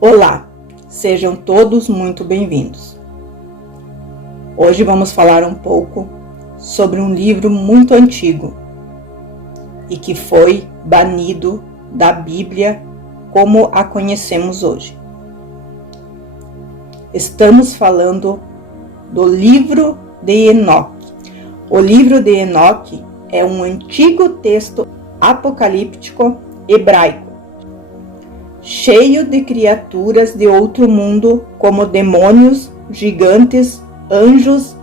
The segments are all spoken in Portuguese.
Olá, sejam todos muito bem-vindos. Hoje vamos falar um pouco sobre um livro muito antigo e que foi banido da Bíblia como a conhecemos hoje. Estamos falando do livro de Enoque. O livro de Enoque é um antigo texto apocalíptico hebraico, cheio de criaturas de outro mundo, como demônios, gigantes, anjos,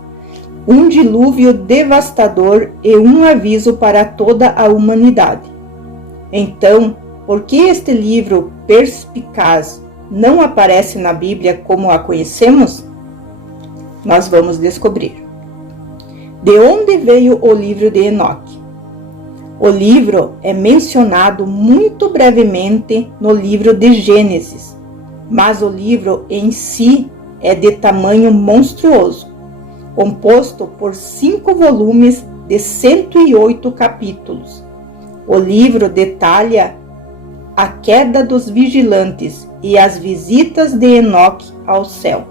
um dilúvio devastador e um aviso para toda a humanidade. Então, por que este livro perspicaz não aparece na Bíblia como a conhecemos? Nós vamos descobrir. De onde veio o livro de Enoque? O livro é mencionado muito brevemente no livro de Gênesis, mas o livro em si é de tamanho monstruoso, composto por 5 volumes de 108 capítulos. O livro detalha a queda dos vigilantes e as visitas de Enoque ao céu.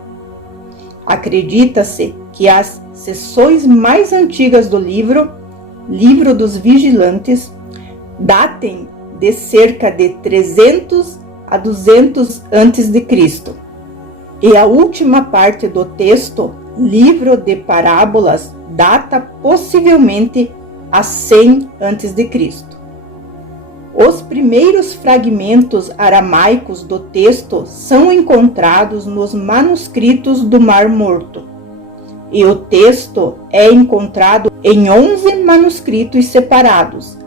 Acredita-se que as seções mais antigas do livro dos Vigilantes, datem de cerca de 300 a 200 a.C. E a última parte do texto, Livro de Parábolas, data possivelmente a 100 a.C. Os primeiros fragmentos aramaicos do texto são encontrados nos manuscritos do Mar Morto, e o texto é encontrado em 11 manuscritos separados,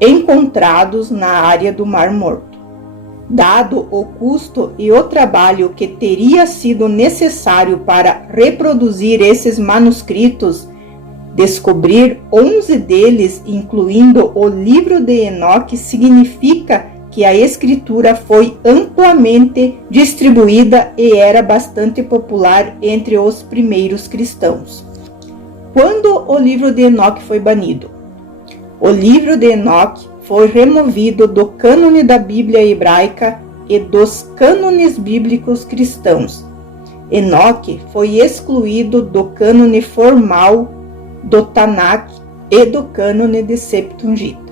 encontrados na área do Mar Morto. Dado o custo e o trabalho que teria sido necessário para reproduzir esses manuscritos, descobrir 11 deles, incluindo o livro de Enoque, significa que a escritura foi amplamente distribuída e era bastante popular entre os primeiros cristãos. Quando o livro de Enoque foi banido? O livro de Enoque foi removido do cânone da Bíblia hebraica e dos cânones bíblicos cristãos. Enoque foi excluído do cânone formal do Tanakh e do cânone de Septuaginta.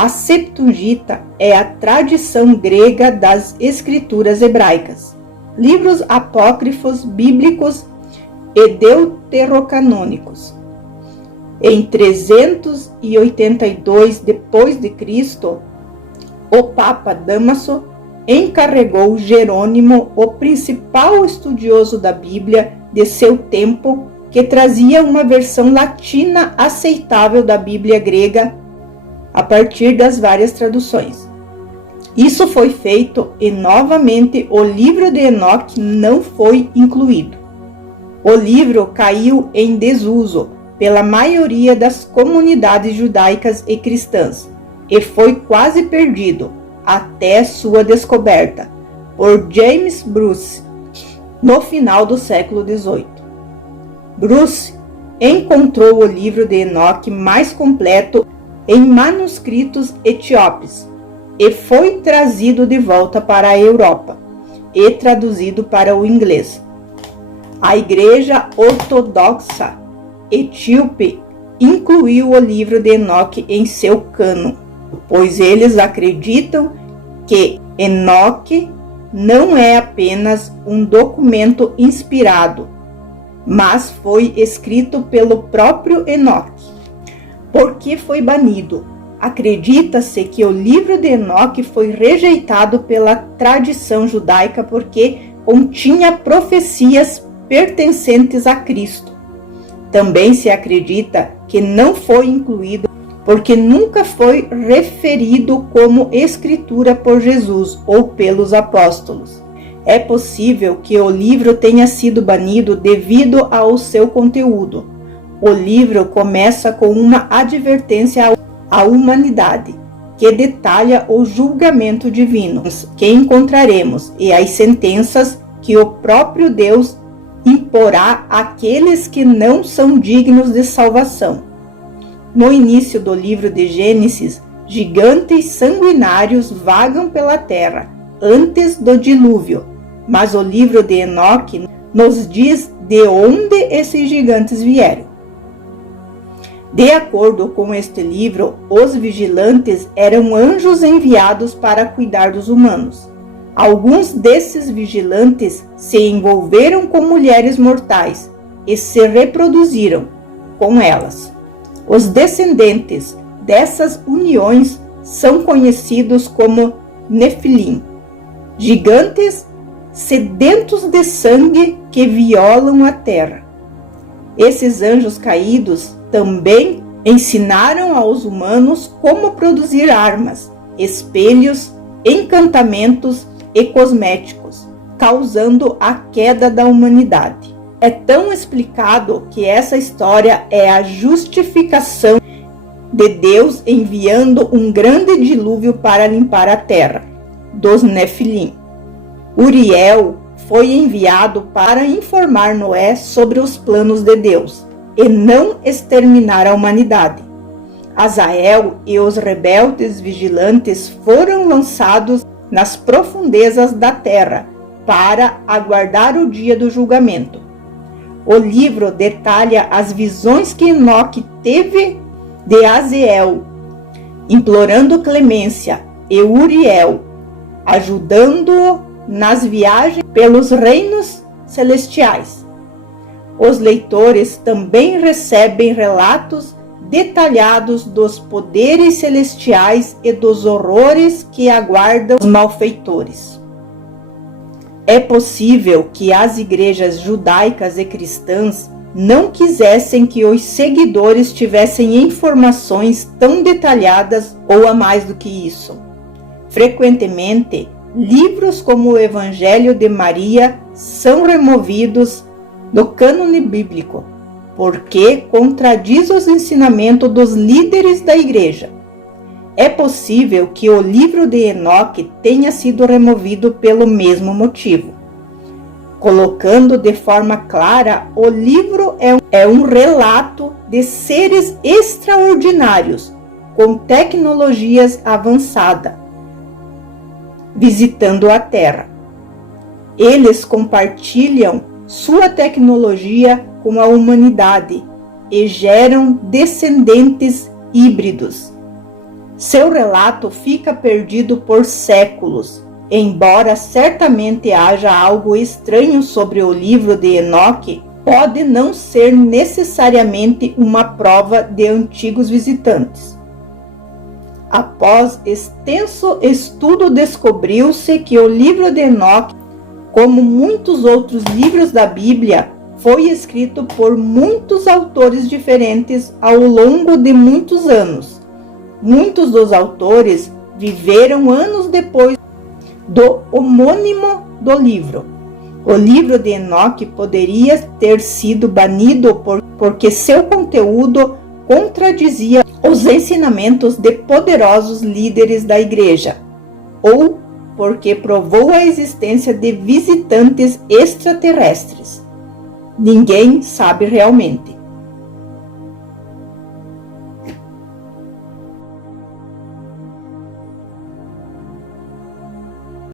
A Septuaginta é a tradição grega das escrituras hebraicas, livros apócrifos bíblicos e deuterocanônicos. Em 382 d.C., o Papa Dámaso encarregou Jerônimo, o principal estudioso da Bíblia de seu tempo, que trazia uma versão latina aceitável da Bíblia grega a partir das várias traduções. Isso foi feito e novamente o livro de Enoque não foi incluído. O livro caiu em desuso pela maioria das comunidades judaicas e cristãs e foi quase perdido até sua descoberta por James Bruce no final do século XVIII. Bruce encontrou o livro de Enoque mais completo em manuscritos etíopes e foi trazido de volta para a Europa e traduzido para o inglês. A Igreja Ortodoxa Etíope incluiu o livro de Enoque em seu cânon, pois eles acreditam que Enoque não é apenas um documento inspirado, mas foi escrito pelo próprio Enoque. Por que foi banido? Acredita-se que o livro de Enoque foi rejeitado pela tradição judaica porque continha profecias pertencentes a Cristo. Também se acredita que não foi incluído porque nunca foi referido como escritura por Jesus ou pelos apóstolos. É possível que o livro tenha sido banido devido ao seu conteúdo. O livro começa com uma advertência à humanidade, que detalha o julgamento divino que encontraremos e as sentenças que o próprio Deus imporá àqueles que não são dignos de salvação. No início do livro de Gênesis, gigantes sanguinários vagam pela terra antes do dilúvio, mas o livro de Enoque nos diz de onde esses gigantes vieram. De acordo com este livro, os vigilantes eram anjos enviados para cuidar dos humanos. Alguns desses vigilantes se envolveram com mulheres mortais e se reproduziram com elas. Os descendentes dessas uniões são conhecidos como Nefilim, gigantes sedentos de sangue que violam a terra. Esses anjos caídos também ensinaram aos humanos como produzir armas, espelhos, encantamentos e cosméticos, causando a queda da humanidade. É tão explicado que essa história é a justificação de Deus enviando um grande dilúvio para limpar a terra, dos Nefilim. Uriel foi enviado para informar Noé sobre os planos de Deus e não exterminar a humanidade. Azael e os rebeldes vigilantes foram lançados nas profundezas da terra para aguardar o dia do julgamento. O livro detalha as visões que Enoque teve de Azael, implorando clemência, e Uriel, ajudando-o nas viagens pelos reinos celestiais. Os leitores também recebem relatos detalhados dos poderes celestiais e dos horrores que aguardam os malfeitores. É possível que as igrejas judaicas e cristãs não quisessem que os seguidores tivessem informações tão detalhadas ou a mais do que isso. Frequentemente, livros como o Evangelho de Maria são removidos do cânone bíblico, porque contradiz os ensinamentos dos líderes da igreja. É possível que o livro de Enoque tenha sido removido pelo mesmo motivo. Colocando de forma clara, o livro é um relato de seres extraordinários, com tecnologias avançadas, visitando a Terra. Eles compartilham sua tecnologia com a humanidade e geram descendentes híbridos. Seu relato fica perdido por séculos, embora certamente haja algo estranho sobre o livro de Enoque, pode não ser necessariamente uma prova de antigos visitantes. Após extenso estudo, descobriu-se que o livro de Enoque, como muitos outros livros da Bíblia, foi escrito por muitos autores diferentes ao longo de muitos anos. Muitos dos autores viveram anos depois do homônimo do livro. O livro de Enoque poderia ter sido banido porque seu conteúdo contradizia os ensinamentos de poderosos líderes da igreja, ou porque provou a existência de visitantes extraterrestres. Ninguém sabe realmente.